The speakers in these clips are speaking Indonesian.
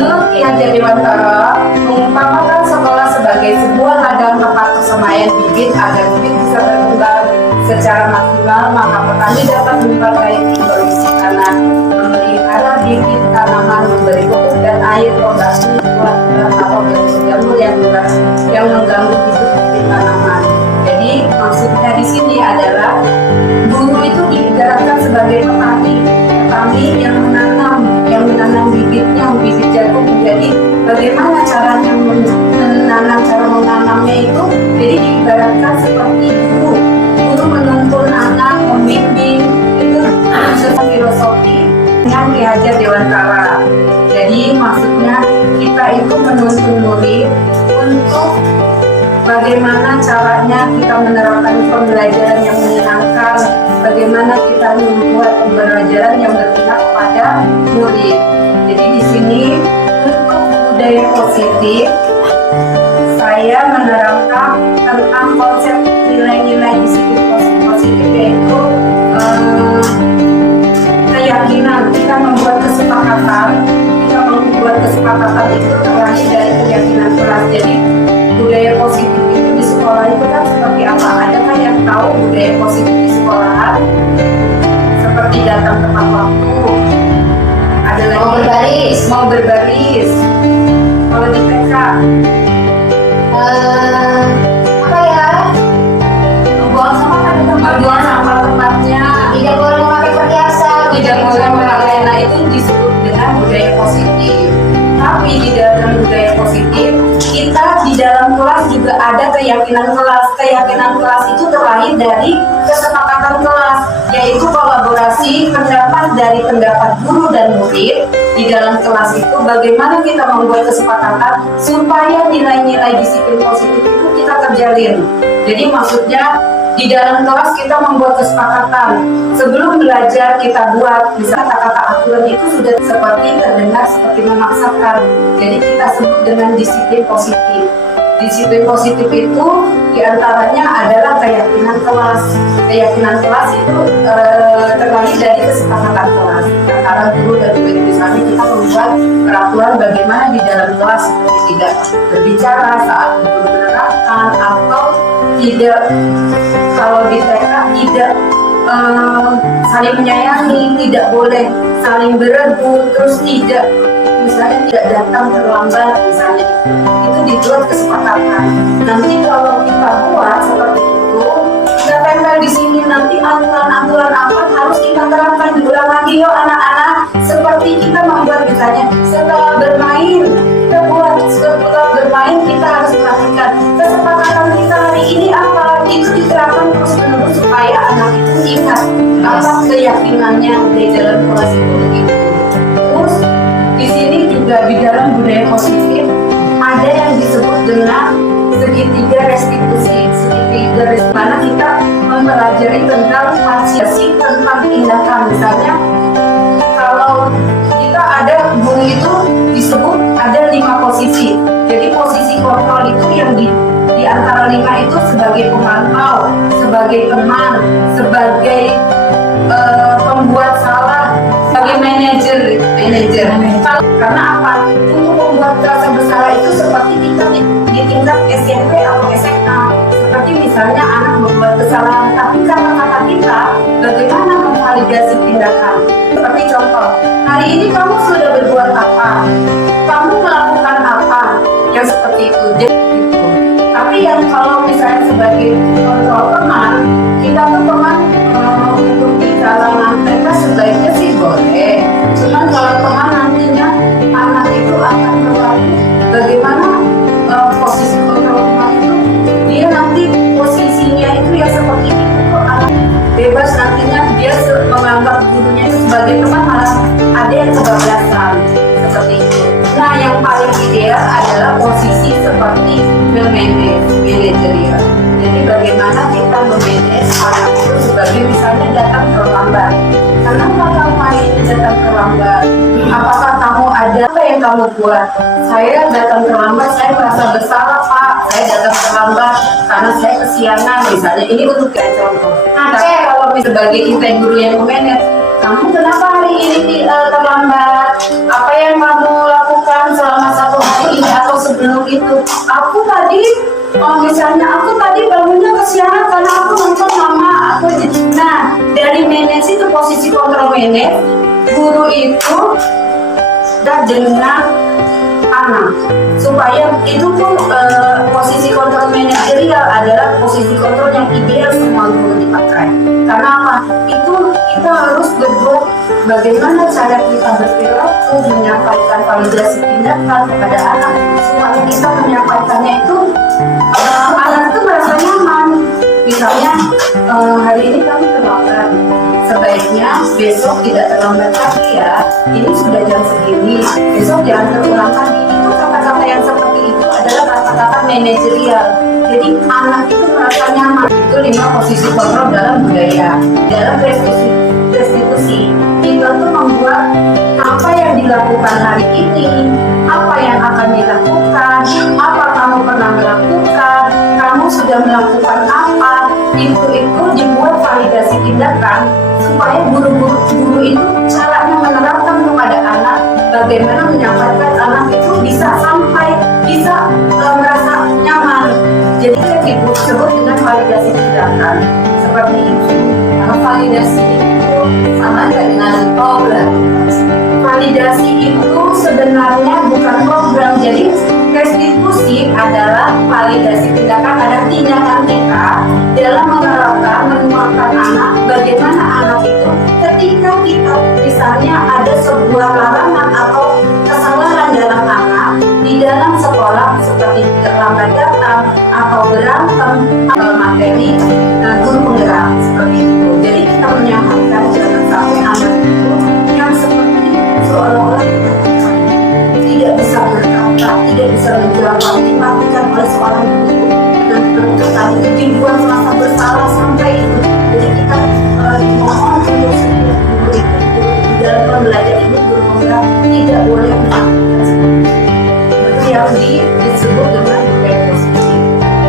Menurut Ki Hajar Dewantara, mengumpamakan sekolah sebagai sebuah ladang tempat persemaian bibit agar bibit bisa berkembang secara maksimal, maka petani dapat memperbaiki kondisi tanah, memelihara bibit tanaman, memberi pupuk dan air, pembasmi buat atau jamur yang mengganggu bibit tanaman. Jadi maksudnya di sini adalah guru itu diibaratkan sebagai petani yang menanam bibitnya, bibit jagung. Jadi bagaimana caranya menanamnya itu? Jadi diibaratkan seperti guru menuntun anak, membimbing, itu sesuatu filosofi yang Ki Hajar Dewantara. Jadi maksudnya kita itu menuntun murid untuk bagaimana caranya kita menerapkan pembelajaran yang menyenangkan, bagaimana kita membuat pembelajaran yang berpihak kepada murid. Jadi di sini untuk budaya positif, saya menerapkan tentang konsep nilai-nilai disiplin positif, yaitu keyakinan. Kita membuat kesepakatan itu terlahir dari keyakinan kelas. Jadi budaya positif itu di sekolah itu kan seperti apa? Adakah yang tahu budaya positif di sekolah? Seperti datang tepat waktu, ada lagi mau berbaris. Kalau di TK apa ya? Membuang sampah tempatnya, Tidak boleh memakai perhiasan. tidak boleh memakai. Nah, itu disebut dengan budaya positif. Tapi di dalam budaya positif, kita di dalam kelas juga ada keyakinan kelas. Keyakinan kelas itu terlahir dari kesepakatan kelas, yaitu kolaborasi pendapat dari pendapat guru dan murid di dalam kelas itu. Bagaimana kita membuat kesepakatan supaya nilai-nilai disiplin positif itu kita terjalin. Jadi maksudnya di dalam kelas kita membuat kesepakatan. Sebelum belajar kita buat, misalnya kata-kata aturan itu sudah terdengar seperti memaksakan. Jadi kita sebut dengan disiplin positif. Disiplin positif itu diantaranya adalah keyakinan kelas. Keyakinan kelas itu terlahir dari kesepakatan kelas antara guru dan murid. Misalnya kita membuat peraturan bagaimana di dalam kelas, seperti tidak berbicara saat guru menerapkan, atau tidak, kalau di TK tidak saling menyayangi, tidak boleh saling berebut, terus tidak, misalnya tidak datang terlambat, misalnya itu dibuat kesepakatan. Nanti kalau kita buat seperti itu, kita tempel di sini, nanti aturan-aturan apa harus kita terapkan. Diulang lagi yuk anak-anak, seperti kita membuat misalnya setelah bermain, kita harus perhatikan kesepakatan kita hari ini apa, itu diterapkan terus-menerus supaya anak itu ingat apa keyakinannya di dalam kelas itu begitu. Terus di sini juga di dalam budaya positif ada yang disebut dengan segitiga restitusi. Segitiga restitusi mana kita mempelajari tentang variasi tentang tindakan. Misalnya kalau kita ada guru itu disebut ada 5 posisi. Jadi posisi kontrol itu yang di antara 5 itu sebagai pemantau, sebagai teman, sebagai pembuat salah, sebagai manajer. Karena apa? Untuk membuat rasa bersalah itu seperti kita di tingkat SMP atau SMA. Seperti misalnya anak membuat kesalahan, tapi kata-kata kita bagaimana memvalidasi tindakan. Seperti contoh, hari ini kamu sudah berbuat apa? Kamu melakukan apa? Yang seperti itu. Gitu. Tapi yang kalau misalnya sebagai kontrol teman, kita tuh teman untuk di kalangan mereka sebaiknya sih boleh. Cuman kalau teman nantinya anak itu akan berlaku bagaimana posisi kontrol teman itu, dia nanti posisinya itu ya seperti itu kok, anak bebas nantinya dia menganggap gurunya itu sebagai teman, malah ada yang kebablasan seperti itu. Nah, yang paling ideal adalah posisi seperti manajerial. Jadi bagaimana kita memanage anak itu sebagai misalnya datang terlambat. Kenapa kamu hari ini datang terlambat? Apakah kamu ada apa yang kamu buat? Saya datang terlambat, saya merasa bersalah Pak. Saya datang terlambat karena saya kesiangan misalnya. Ini untuk contoh. Tapi kalau sebagai kita guru yang memanage, kamu kenapa hari ini terlambat? Apa yang kamu lakukan aku tadi misalnya aku tadi bangunnya kesiangan karena aku nonton mama aku. Nah, dari manage itu posisi kontrol manage, guru itu dan dengan anak supaya itu pun posisi kontrol manajerial adalah posisi kontrol yang ideal semua guru dipakai. Karena apa? Itu kita harus berbuat bagaimana cara kita berperilaku menyampaikan validasi tindakan kepada anak supaya kita menyampaikannya itu anak itu merasa nyaman. Misalnya hari ini kami terlambat, sebaiknya besok tidak terlambat lagi ya. Ini sudah jam segini, besok jangan terulang lagi. Itu kata-kata yang seperti itu adalah kata-kata manajerial. Jadi anak itu merasa nyaman. Itu 5 posisi kontrol dalam budaya. Dalam restitusi kita tuh membuat apa yang dilakukan hari ini, apa yang akan dilakukan, apa kamu pernah melakukan, kamu sudah melakukan apa, itu dibuat validasi tindakan supaya guru itu caranya menerapkan kepada anak bagaimana menyampaikan anak itu bisa merasa nyaman. Jadi kan disebut dengan validasi tindakan seperti itu. Karena validasi itu sama dengan program. Validasi itu sebenarnya bukan program. Jadi restitusi adalah validasi tindakan, adalah tindakan kita dalam menerapkan, menuangkan anak, bagaimana anak itu ketika kita misalnya ada sebuah larangan atau kesalahan dalam anak di dalam sekolah seperti terlambat datang atau berantem atau materi guru penggerak seperti itu. Jadi kita menyampaikan jangan sampai anak itu yang seperti seolah-olah tidak bisa berkata, tidak bisa menjawab, dimatikan oleh seorang guru dan berkata itu dibuat merasa bersalah sampai itu. Jadi kita mohon untuk semua guru itu dalam pembelajaran ini guru penggerak tidak boleh melakukan itu yang disebut dengan budaya positif.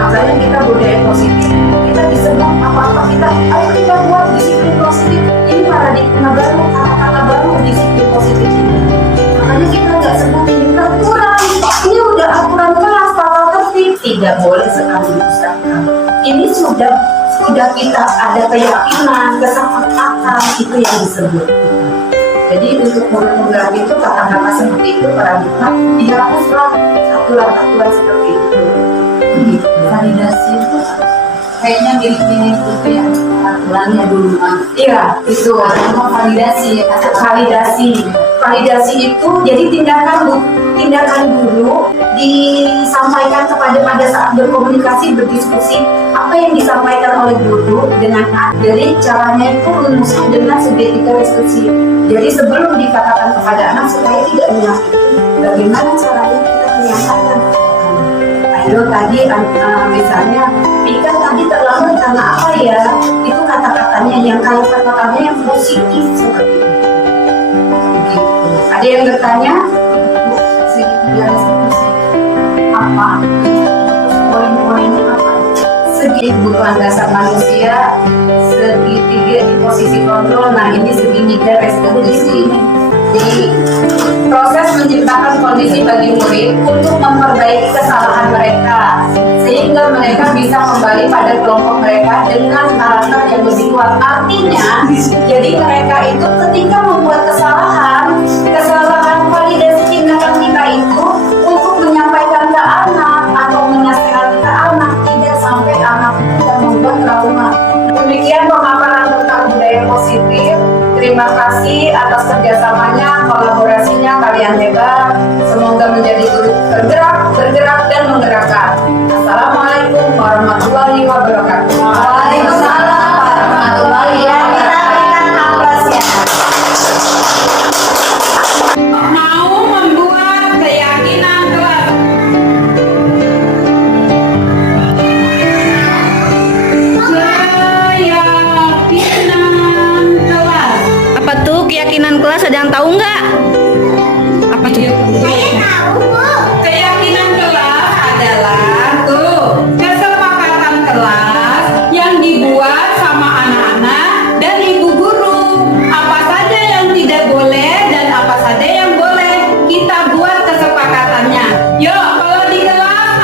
Makanya kita budaya positif, kita disebut apa-apa ayo kita buat disiplin positif. Ini paradigma baru, kata-kata baru disiplin positif ini. Makanya kita nggak sebut ini peraturan. Ini udah aturan kelas, tata tertib, tidak boleh sekali diusahakan. Ini sudah kita ada keyakinan, kesepakatan, itu yang disebut. Jadi untuk penggerak itu kata-kata seperti itu paradigma dihapuslah aturan-aturan seperti itu. Validasi itu kayaknya mirip-mirip itu yang aturannya dulu. Iya, itu Kalau validasi ya validasi itu jadi tindakan dulu disampaikan pada saat berkomunikasi, berdiskusi, apa yang disampaikan oleh guru dengan jadi caranya itu rumuskan dengan subjektika restitusi. Jadi sebelum dikatakan kepada anak supaya tidak menyakiti, bagaimana caranya kita menyampaikan. Ayo tadi misalnya Pika tadi terlambat karena apa ya? Itu kata-katanya yang kata-katanya yang positif seperti itu. Begitu. Ada yang bertanya? Segitiga restitusi apa? Poin-poinnya apa? Segi kebutuhan dasar manusia, segitiga di posisi kontrol. Nah ini segitiga restitusi. Jadi proses menciptakan kondisi bagi murid untuk memperbaiki kesalahan mereka sehingga mereka bisa kembali pada kelompok mereka dengan karakter yang lebih kuat. Artinya, jadi mereka itu ketika membuat kesalahan validasi tindakan kita itu untuk menyampaikan ke anak atau menasihati ke anak, tidak sampai anak itu membuat trauma. Demikian pemaparan tentang budaya positif. Terima kasih atas kerjasamanya, kolaborasinya, kalian hebat. Semoga menjadi guru bergerak dan menggerakkan. Assalamualaikum warahmatullahi wabarakatuh. Waalaikumsalam warahmatullahi wabarakatuh. Mau membuat keyakinan kelas. Keyakinan kelas. Apa tuh keyakinan kelas? Ada yang tahu nggak? Apa tuh? Keyakinan kelas adalah tuh kesepakatan kelas yang dibuat sama anak-anak dan ibu guru. Apa saja yang tidak boleh dan apa saja yang boleh kita buat kesepakatannya. Yuk, kalau di kelas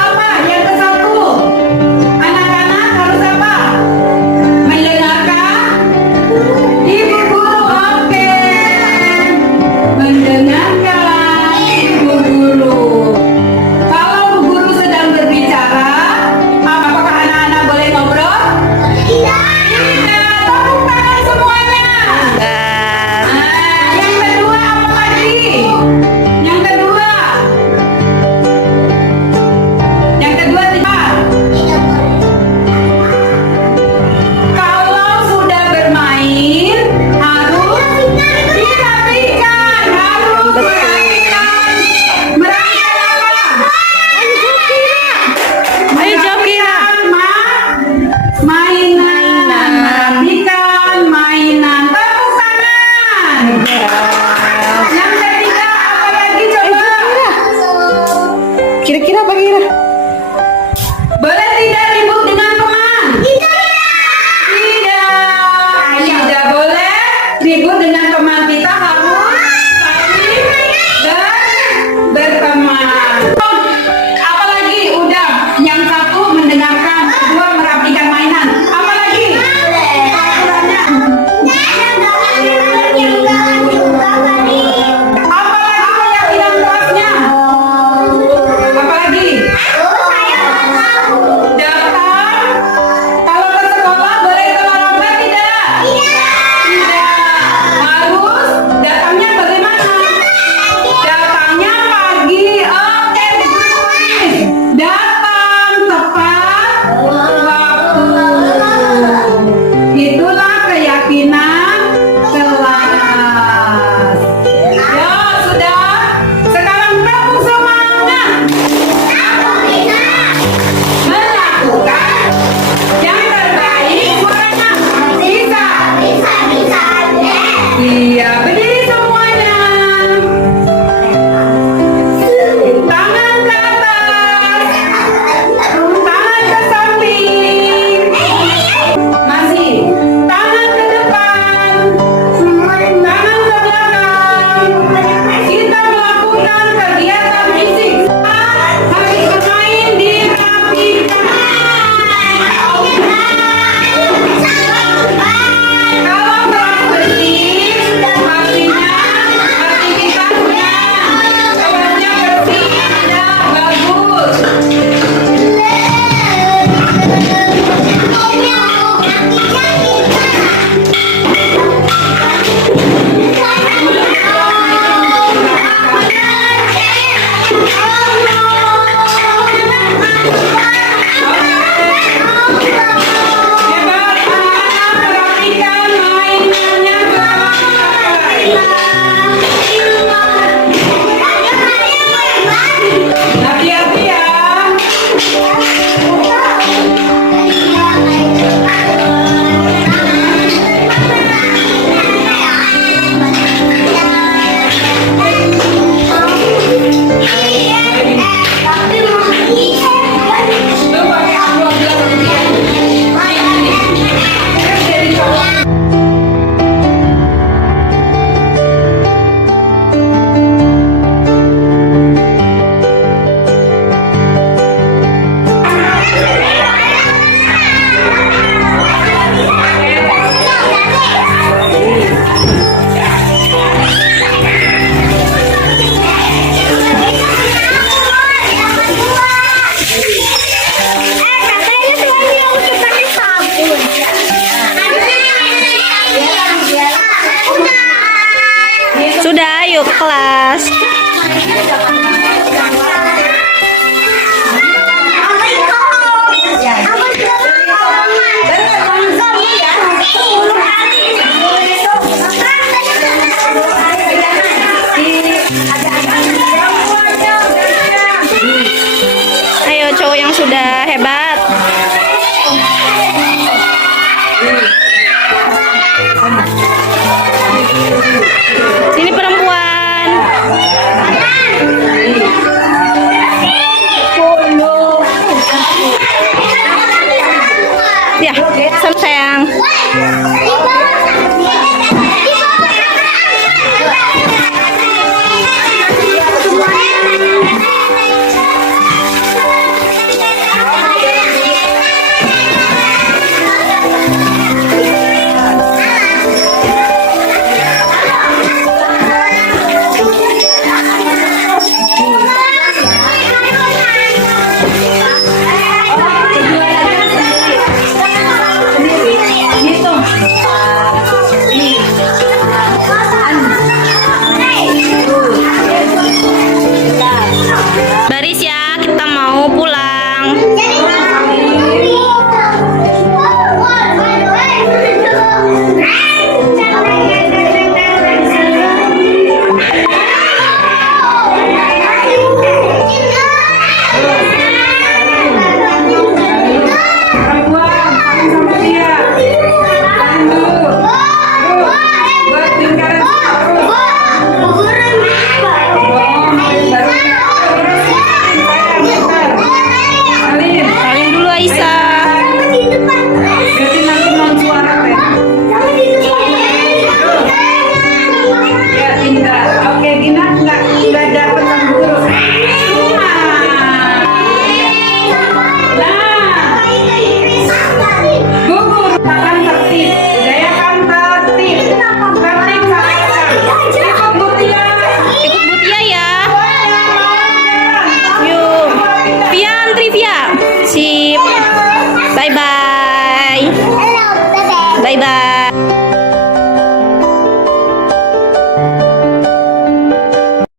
Bye.